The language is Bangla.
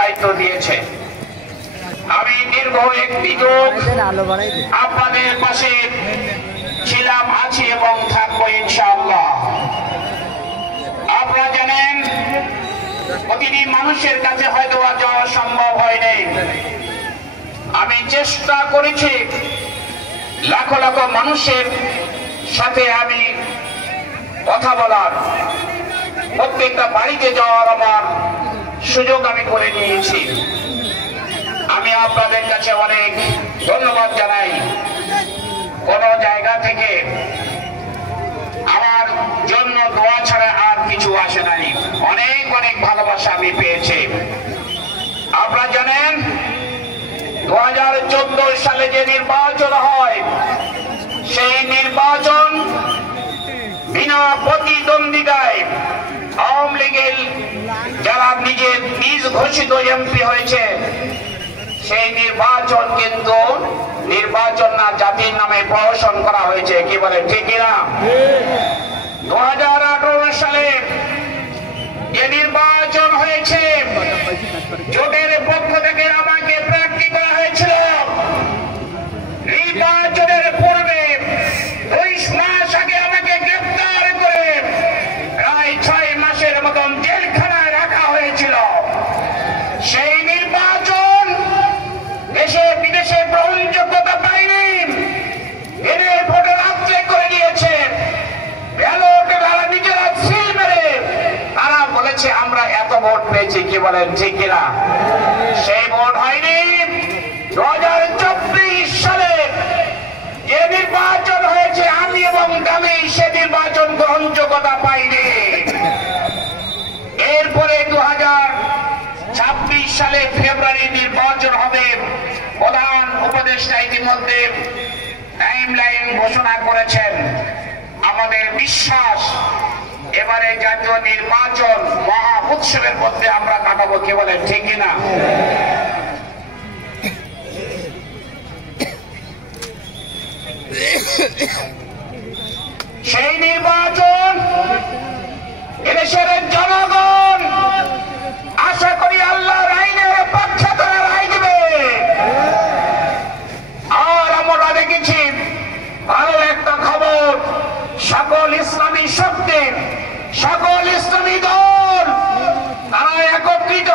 দায়িত্ব দিয়েছে। আমি দীর্ঘ একটি যুগ আপনাদের পাশে ছিলাম, আছি এবং থাকবো ইনশাআল্লাহ। আপনারা জানেন প্রতিটি মানুষের কাছে হয়তো যাওয়া সম্ভব হয়নি। আমি চেষ্টা করেছি লাখো লাখো মানুষের সাথে আমি কথা বলার, প্রত্যেকটা বাড়িতে যাওয়ার আমার সুযোগ আমি করে নিয়েছি। আমি আপনাদের কাছে অনেক ধন্যবাদ জানাই। কোন জায়গা থেকে আমার জন্য দোয়া ছাড়া আর কিছু আসে নাই। অনেক অনেক ভালোবাসা আমি পেয়েছি। আপনারা জানেন 2014 সালে যে নির্বাচন হয়, সেই নির্বাচন বিনা প্রতিদ্বন্দ্বিতায় আওয়ামী লীগের যারা নিজ ঘোষিত এমপি হয়েছে, সেই নির্বাচন কিন্তু নির্বাচন না, জাতির নামে প্রহসন করা হয়েছে। কি বলে, ঠিক কিনা? 2018 সালে যে নির্বাচন হয়েছে, জোটের পক্ষ থেকে আমাকে প্রার্থী করা হয়েছিল। নির্বাচনের পূর্বে 2 মাস আগে আমাকে গ্রেফতার করে প্রায় 6 মাসের মতন জেলখানায় রাখা হয়েছিল। সেই নির্বাচন দেশে বিদেশে গ্রহণযোগ্যতা পায়নি। এনে ভোটে রাত্রে করে দিয়েছে। ব্যালটে তারা নিজেরা সিল মেরে তারা বলেছে আমরা এত ভোট পেয়েছি। কি বলেন, ঠিক কিনা? সেই ভোট হয়নি। 2024 সালে যে নির্বাচন হয়েছে, আমি এবং আমি সে নির্বাচন গ্রহণযোগ্যতা পাইনি। এরপরে 2026 সালে ফেব্রুয়ারি নির্বাচন হবে। প্রধান উপদেষ্টা ইতিমধ্যে টাইমলাইন ঘোষণা করেছেন। আমাদের বিশ্বাস এবারে জাতীয় নির্বাচন মহা উৎসবের মধ্যে আমরা কাটাবো। কি বলেন, ঠিক কিনা? সেই নির্বাচন এদেশের জনগণ আশা করি আল্লাহর আইনের পক্ষে তারা রায় দিবে। আর আমরা দেখেছি ভালো একটা খবর, সকল ইসলামী শক্তি, সকল ইসলামী দল তারা একত্রিত